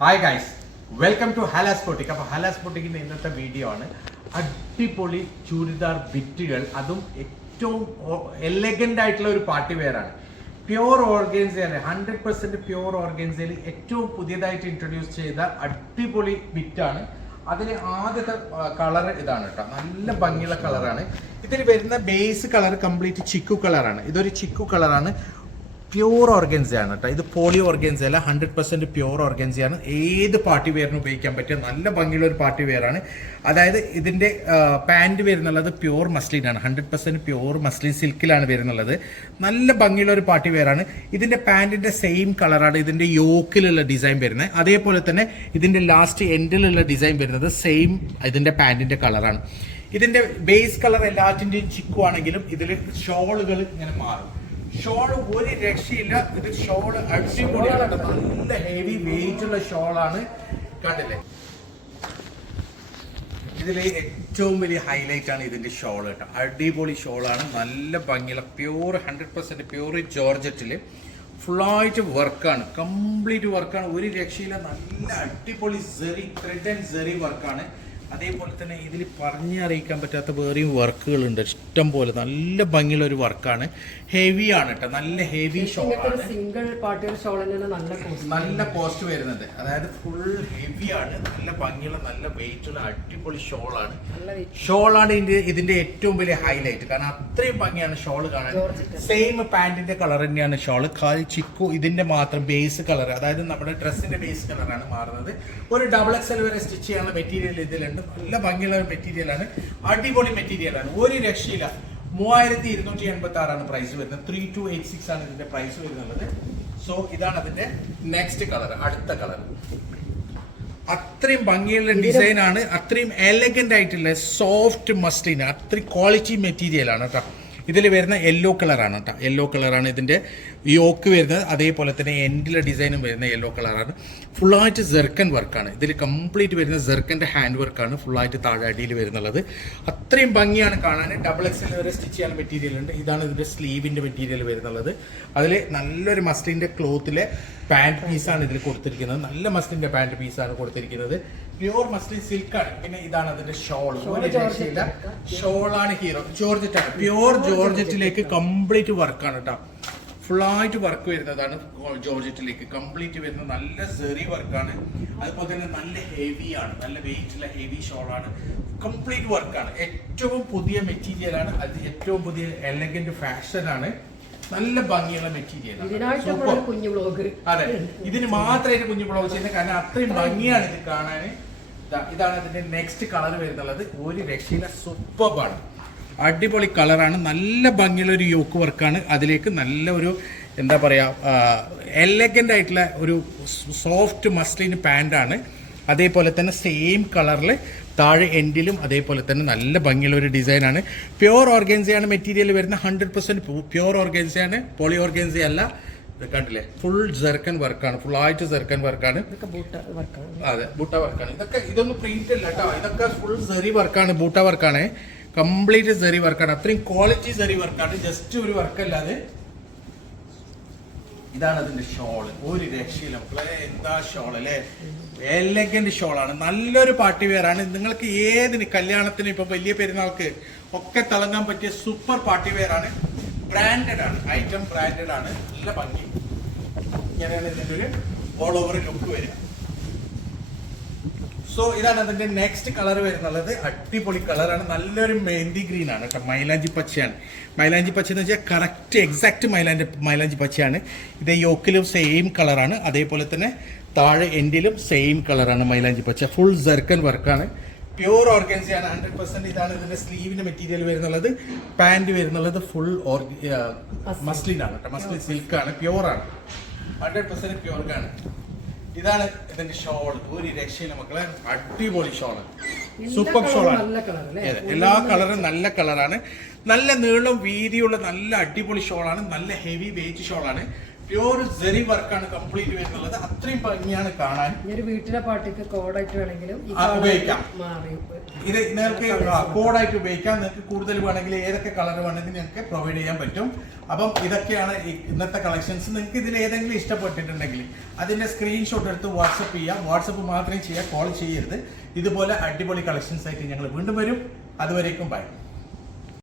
Hi guys welcome to Hala's boutique അപ്പോൾ ഹലാസ് പൊട്ടിക്കിന്റെ ഇന്നത്തെ വീഡിയോ ആണ്. അടിപൊളി ചുരിദാർ ബിറ്റുകൾ അതും ഏറ്റവും എലഗന്റ് ആയിട്ടുള്ള ഒരു പാർട്ടി വെയറാണ് പ്യുവർ ഓർഗൻസയാണ് ഹൺഡ്രഡ് പെർസെന്റ് പ്യുവർ ഓർഗൻസയിൽ ഏറ്റവും പുതിയതായിട്ട് ഇൻട്രൊഡ്യൂസ് ചെയ്ത അടിപൊളി ബിറ്റാണ് അതിന് ആദ്യത്തെ കളർ ഇതാണ് കേട്ടോ നല്ല ഭംഗിയുള്ള കളറാണ് ഇതിൽ വരുന്ന ബേസ് കളർ കംപ്ലീറ്റ് ചിക്കു കളറാണ് ഇതൊരു ചിക്കു കളറാണ് പ്യൂർ ഓർഗൻസിയാണ് കേട്ടോ. ഇത് പോളി ഓർഗൻസി അല്ല ഹൺഡ്രഡ് പെർസെന്റ് പ്യൂർ ഓർഗൻസയാണ്. ഏത് പാർട്ടി വെയറിന് ഉപയോഗിക്കാൻ പറ്റിയ നല്ല ഭംഗിയുള്ള ഒരു പാർട്ടി വെയറാണ്. അതായത് ഇതിന്റെ പാന്റ് വരുന്നുള്ളത് പ്യൂർ മസ്ലിൻ ആണ്. ഹൺഡ്രഡ് പെർസെന്റ് പ്യൂർ മസ്ലിൻ സിൽക്കിലാണ് വരുന്നുള്ളത് നല്ല ഭംഗിയുള്ള ഒരു പാർട്ടി വെയറാണ്. ഇതിന്റെ പാൻറിന്റെ സെയിം കളറാണ് ഇതിന്റെ യോക്കിലുള്ള ഡിസൈൻ വരുന്നത്. അതേപോലെ തന്നെ ഇതിന്റെ ലാസ്റ്റ് എൻഡിലുള്ള ഡിസൈൻ വരുന്നത് സെയിം ഇതിന്റെ പാൻറിന്റെ കളറാണ് ഇതിന്റെ ബേസ് കളർ എല്ലാറ്റിന്റെയും ചിക്കു ആണെങ്കിലും ഇതിൽ ഷോളുകൾ ഇങ്ങനെ മാറും. ഷോൾ ഒരു രക്ഷയില്ല. ഇത് അടിപൊളിയാണ് കേട്ടോ. നല്ല ഹെവി വെയിറ്റ് ഉള്ള ഷോളാണ് കണ്ടില്ലേ ഇതിലെ ഏറ്റവും വലിയ ഹൈലൈറ്റ് ആണ് ഇതിന്റെ ഷോൾ കേട്ടോ. അടിപൊളി ഷോളാണ്. നല്ല ഭംഗിയുള്ള പ്യൂർ ഹൺഡ്രഡ് പെർസെന്റ് പ്യൂർ ജോർജറ്റിൽ ഫുള്ളായിട്ട് വർക്കാണ് കംപ്ലീറ്റ് വർക്കാണ് ഒരു രക്ഷയില്ല. നല്ല അടിപൊളി സെറി ത്രെഡ് ആൻഡ് സെറി വർക്കാണ് അതേപോലെ തന്നെ ഇതിൽ പറഞ്ഞറിയിക്കാൻ പറ്റാത്ത വേറെയും വർക്കുകളുണ്ട്. ഇഷ്ടം പോലെ നല്ല ഭംഗിയുള്ള ഒരു വർക്കാണ്. ഹെവി ആണ് കേട്ടോ നല്ല ഹെവി ഷോളാണ് സിംഗിൾ പാർട്ടിയുടെ ഷോൾ നല്ല കോസ്റ്റ് നല്ല കോസ്റ്റ് വരുന്നത് അതായത് ഫുൾ ഹെവി ആണ്. നല്ല ഭംഗിയുള്ള നല്ല വെയിറ്റ് ഉള്ള അടിപൊളി ഷോൾ ആണ്. ഷോൾ ആണ് ഇതിന്റെ ഇതിന്റെ ഏറ്റവും വലിയ ഹൈലൈറ്റ് കാരണം അത്രയും ഭംഗിയാണ് ഷോൾ കാണാൻ. സെയിം പാന്റിന്റെ കളർ തന്നെയാണ് ഷോൾ കാൽ ചിക്കു ഇതിന്റെ മാത്രം ബേസ് കളർ അതായത് നമ്മുടെ ഡ്രസ്സിന്റെ ബേസ് കളറാണ് മാറുന്നത്. ഒരു ഡബിൾ എക്സൽ വരെ സ്റ്റിച്ച് ചെയ്യാനുള്ള മെറ്റീരിയൽ ഇതിലുണ്ട്. നല്ല ഭംഗിയുള്ള ഒരു മെറ്റീരിയൽ ആണ്. അടിപൊളി മെറ്റീരിയൽ ആണ്. ഒരു രക്ഷയില്ല. മൂവായിരത്തി ഇരുന്നൂറ്റി എൺപത്തി ആറാണ് പ്രൈസ് വരുന്നത്. ത്രീ ടു എയ്റ്റ് സിക്സ് ആണ് ഇതിന്റെ പ്രൈസ് വരുന്നത്. സോ ഇതാണ് അതിന്റെ നെക്സ്റ്റ് കളർ അടുത്ത കളർ അത്രയും ഭംഗിയുള്ള ഡിസൈൻ ആണ്. അത്രയും എലഗന്റ് ആയിട്ടുള്ള സോഫ്റ്റ് മസ്ലിൻ അത്രയും ക്വാളിറ്റി മെറ്റീരിയൽ ആണ് കേട്ടോ. ഇതിൽ വരുന്ന യെല്ലോ കളറാണ് കേട്ടോ. യെല്ലോ കളറാണ് ഇതിന്റെ ഓക്ക് വരുന്നത് അതേപോലെ തന്നെ എൻഡിലെ ഡിസൈനും വരുന്ന യെല്ലോ കളറാണ് ഫുള്ളായിട്ട് ജെർക്കൻ വർക്കാണ് ഇതിൽ കംപ്ലീറ്റ് വരുന്ന ജെർക്കന്റെ ഹാൻഡ് വർക്കാണ് ഫുള്ളായിട്ട് താഴെ അടിയിൽ വരുന്നുള്ളത്. അത്രയും ഭംഗിയാണ് കാണാൻ. ഡബിൾ എക്സൽ വരെ സ്റ്റിച്ച് ചെയ്യാൻ മെറ്റീരിയൽ ഉണ്ട്. ഇതാണ് ഇതിന്റെ സ്ലീവിന്റെ മെറ്റീരിയൽ വരുന്നുള്ളത്. അതിൽ നല്ലൊരു മസ്ലിന്റെ ക്ലോത്തിലെ പാന്റ് പീസാണ് ഇതിൽ കൊടുത്തിരിക്കുന്നത്. നല്ല മസ്ലിന്റെ പാന്റ് പീസാണ് കൊടുത്തിരിക്കുന്നത്. പ്യൂർ മസ്ലിൻ സിൽക്കാണ് പിന്നെ ഇതാണ് അതിന്റെ ഷോൾ ഒരു രക്ഷയില്ല. ഷോളാണ് ഹീറോ ജോർജറ്റ് ആണ്. പ്യൂർ ജോർജറ്റിലേക്ക് കംപ്ലീറ്റ് വർക്കാണ് കേട്ടോ ഫുള്ളായിട്ട് വർക്ക് വരുന്നതാണ് ജോർജറ്റിലേക്ക്. കംപ്ലീറ്റ് വരുന്ന നല്ല സെറി വർക്കാണ് അതുപോലെ തന്നെ നല്ല ഹെവിയാണ് നല്ല വെയിറ്റുള്ള ഹെവി ഷോളാണ് കംപ്ലീറ്റ് വർക്കാണ് ഏറ്റവും പുതിയ മെറ്റീരിയലാണ് അത് ഏറ്റവും പുതിയ എലഗന്റ് ഫാഷനാണ് ആണ്. നല്ല ഭംഗിയുള്ള നമ്മളൊരു കുഞ്ഞു ബ്ലോഗ് അതെ. ഇതിന് മാത്രമായിട്ട് കുഞ്ഞു ബ്ലോഗ് ചെയ്യുന്നത്. കാരണം അത്രയും ഭംഗിയാണ് ഇത് കാണാൻ ഇതാണ് അതിന്റെ നെക്സ്റ്റ് കളർ വരുന്നുള്ളത്. ഒരു രക്ഷയിലെ സൂപ്പറാണ് അടിപൊളി കളറാണ്. നല്ല ഭംഗിയുള്ള ഒരു യോക്ക് വർക്കാണ്. അതിലേക്ക് നല്ല ഒരു എന്താ പറയുക എലഗന്റ് ആയിട്ടുള്ള ഒരു സോഫ്റ്റ് മസ്ലിൻ പാന്റാണ് അതേപോലെ തന്നെ സെയിം കളറിൽ താഴെ എൻഡിലും അതേപോലെ തന്നെ നല്ല ഭംഗിയുള്ള ഒരു ഡിസൈനാണ് പ്യുവർ ഓർഗൻസയാണ് മെറ്റീരിയൽ വരുന്ന ഹൺഡ്രഡ് പെർസെന്റ് പ്യുവർ ഓർഗൻസയാണ് പോളി ഓർഗൻസ അല്ല. കണ്ടില്ലേ? ഫുൾ ജെർക്കൻ വർക്കാണ് ഫുൾ ആയിട്ട് ജെർക്കൻ വർക്കാണ് അതെ ബൂട്ട വർക്കാണ് ഇതൊക്കെ ഇതൊന്നും പ്രിന്റ് അല്ല കേട്ടോ. ഇതൊക്കെ ഫുൾ സെറി വർക്കാണ് ബൂട്ട വർക്കാണ് കംപ്ലീറ്റ് സെറി വർക്കാണ്. അത്രയും ക്വാളിറ്റി സെറി വർക്കാണ്. ജസ്റ്റ് ഒരു വർക്കല്ലാതെ. ഇതാണ് അതിന്റെ ഷോൾ. ഒരു രക്ഷയില്ല. എന്താ ഷോൾ അല്ലേ? എലഗന്റ് ഷോളാണ്. നല്ലൊരു പാർട്ടി വെയർ ആണ്. നിങ്ങൾക്ക് ഏതിന് കല്യാണത്തിന് ഇപ്പൊ വലിയ പെരുന്നാൾക്ക് ഒക്കെ തിളങ്ങാൻ പറ്റിയ സൂപ്പർ പാർട്ടി വെയർ ആണ്. ബ്രാൻഡഡ് ആണ്. ഐറ്റം ബ്രാൻഡഡ് ആണ്. നല്ല ഭംഗി. ഇങ്ങനെയാണ് ഇതിന്റെ ഒരു ഓൾ ഓവർ ലുക്ക് വരിക. സോ ഇതാണ് അതിന്റെ നെക്സ്റ്റ് കളർ വരുന്നുള്ളത്. അടിപൊളി കളറാണ് നല്ലൊരു മെഹന്തി ഗ്രീൻ ആണ് കേട്ടോ. മൈലാഞ്ചി പച്ചയാണ്. മൈലാഞ്ചി പച്ച എന്ന് വെച്ചാൽ കറക്റ്റ് എക്സാക്ട് മൈലാഞ്ചി മൈലാഞ്ചി പച്ചയാണ്. ഇത് യോക്കിലും സെയിം കളറാണ് അതേപോലെ തന്നെ താഴെ എൻഡിലും സെയിം കളറാണ് മൈലാഞ്ചി പച്ച. ഫുൾ ജെർക്കൻ വർക്കാണ് പ്യൂർ ഓർഗൻസിയാണ് ഹൺഡ്രഡ് പെർസെന്റ് ഇതാണ് ഇതിന്റെ സ്ലീവിന്റെ മെറ്റീരിയൽ വരുന്നുള്ളത്. പാന്റ് വരുന്നുള്ളത് ഫുൾ മസ്ലിൻ ആണ് കേട്ടോ. മസ്ലിൻ സിൽക്കാണ് ആണ്. ഹൺഡ്രഡ് പെർസെന്റ് പ്യൂർക്കാണ് ഇതാണ് ഇതിന്റെ ഷോൾ. ഒരു രക്ഷയില്ല മക്കളെ. അടിപൊളി ഷോൾ. സൂപ്പർ ഷോൾ ഷോളാണ്? എല്ലാ കളറും നല്ല കളറാണ്. നല്ല നീളം വീതിയുള്ള നല്ല അടിപൊളി ഷോളാണ്. നല്ല ഹെവി വെയിറ്റ് ഷോളാണ്. പ്യൂർ ജെറി വർക്കാണ് കംപ്ലീറ്റ് വരുന്നുള്ളത്. അത്രയും ഭംഗിയാണ് കാണാൻ. ഒരു വീട്ടിലെ പാട്ടിക്ക് കോഡായിട്ട് വേണമെങ്കിലും ഉപയോഗിക്കാം. ഇത് നിങ്ങൾക്ക് കോഡായിട്ട് ഉപയോഗിക്കാം. നിങ്ങൾക്ക് കൂടുതൽ വേണമെങ്കിൽ ഏതൊക്കെ കളർ വേണമെങ്കിൽ നിങ്ങൾക്ക് പ്രൊവൈഡ് ചെയ്യാൻ പറ്റും. അപ്പം ഇതൊക്കെയാണ് ഇന്നത്തെ കളക്ഷൻസ് നിങ്ങൾക്ക് ഇതിൽ ഏതെങ്കിലും ഇഷ്ടപ്പെട്ടിട്ടുണ്ടെങ്കിൽ അതിന്റെ സ്ക്രീൻഷോട്ട് എടുത്ത് വാട്സപ്പ് ചെയ്യാം. വാട്സപ്പ് മാത്രമേ ചെയ്യാം. കോൾ ചെയ്യരുത്. ഇതുപോലെ അടിപൊളി കളക്ഷൻസ് ആയിട്ട് ഞങ്ങൾ വീണ്ടും വരും. അതുവരേക്കും ബൈ